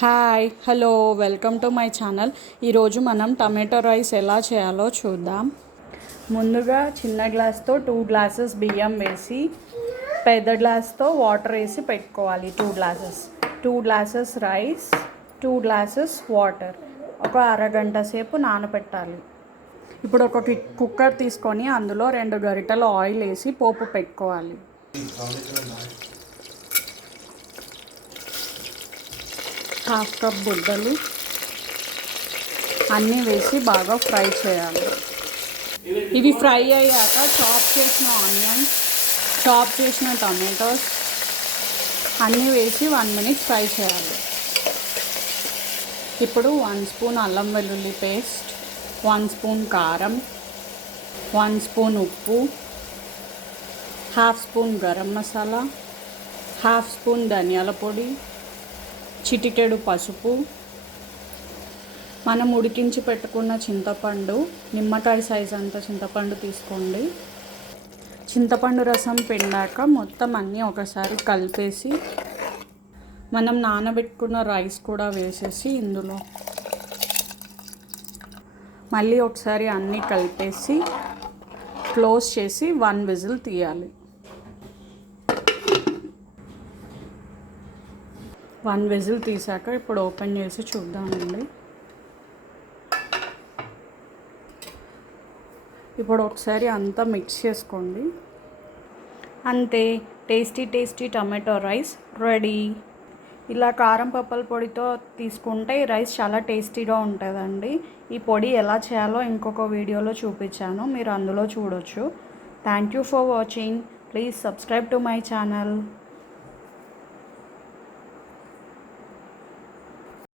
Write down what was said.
Hi hello welcome to my channel. ఈరోజు మనం tomato rice ఎలా చేయాలో చూద్దాం. ముందుగా చిన్న గ్లాస్తో 2 గ్లాసెస్ బియ్యం వేసి పెద్ద గ్లాస్తో వాటర్ వేసి పెట్టుకోవాలి. 2 గ్లాసెస్ రైస్, 2 గ్లాసెస్ వాటర్ ఒక అరగంట సేపు నానబెట్టాలి. ఇప్పుడు ఒక కుక్కర్ తీసుకొని అందులో 2 గరిటెలు ఆయిల్ వేసి పోపు పెట్టుకోవాలి. హాఫ్ కప్ బుడ్డలు అన్నీ వేసి బాగా ఫ్రై చేయాలి. ఇవి ఫ్రై అయ్యాక చాప్ చేసిన ఆనియన్స్, చాప్ చేసిన టమాటోస్ అన్నీ వేసి 1 మినిట్ ఫ్రై చేయాలి. ఇప్పుడు 1 స్పూన్ అల్లం వెల్లుల్లి పేస్ట్, 1 స్పూన్ కారం, 1 స్పూన్ ఉప్పు, half spoon garam masala, half spoon ధనియాల పొడి, చిటికెడు పసుపు, మనం ఉడికించి పెట్టుకున్న చింతపండు, నిమ్మకాయ సైజ్ అంత చింతపండు తీసుకోండి. చింతపండు రసం పిండాక మొత్తం అన్నీ ఒకసారి కలిపేసి మనం నానబెట్టుకున్న రైస్ కూడా వేసేసి ఇందులో మళ్ళీ ఒకసారి అన్నీ కలిపేసి క్లోజ్ చేసి 1 విజిల్ తీయాలి. 1 విజిల్ తీసాక ఇప్పుడు ఓపెన్ చేసి చూద్దామండి. ఇప్పుడు ఒకసారి అంతా మిక్స్ చేసుకోండి. అంతే, టేస్టీ టమాటో రైస్ రెడీ. ఇలా కారం పప్పల పొడితో తీసుకుంటే ఈ రైస్ చాలా టేస్టీగా ఉంటుందండి. ఈ పొడి ఎలా చేయాలో ఇంకొక వీడియోలో చూపించాను, మీరు అందులో చూడొచ్చు. Thank you for watching. Please subscribe to my channel.